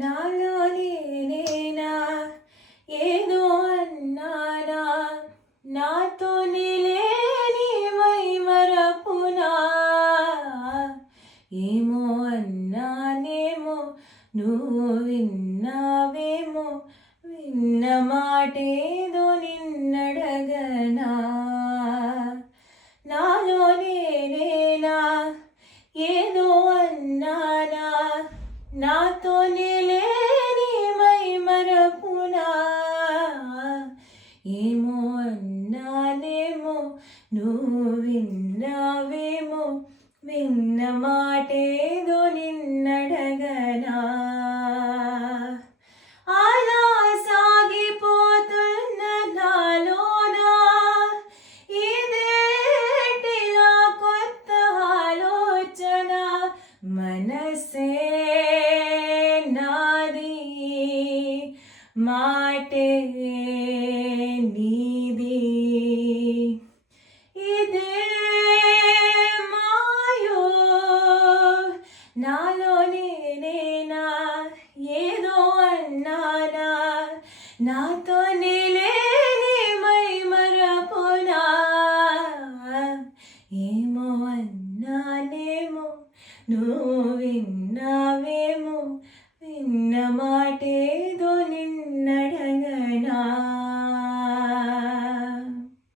నాలో నేనేనా ఏదో అన్నానా నాతోనే లేని మైమరపునా ఏమో అన్నానేమో నువ్వు విన్నావేమో విన్న మాటేదో నిన్నడగనా నాలో నేనేనా ఏదో అన్నానా నాతోనే లేని మైమరపునా ఏమో అన్నానేమో నువ్వు విన్నావేమో విన్న మాటేదో నిన్నడగనా అలా సాగిపోతున్న నాలోనా ఇదేంటిలా కొత్త ఆలోచన మనసే నాది మాటే నీది ఇదే మాయో నాలో నేనేనా ఏదో అన్నానా నాతోనే లేని మైమరపునా ఏమో అన్నానేమో నువ్వు విన్నావేమో విన్న మాటేదో నిన్నడగనా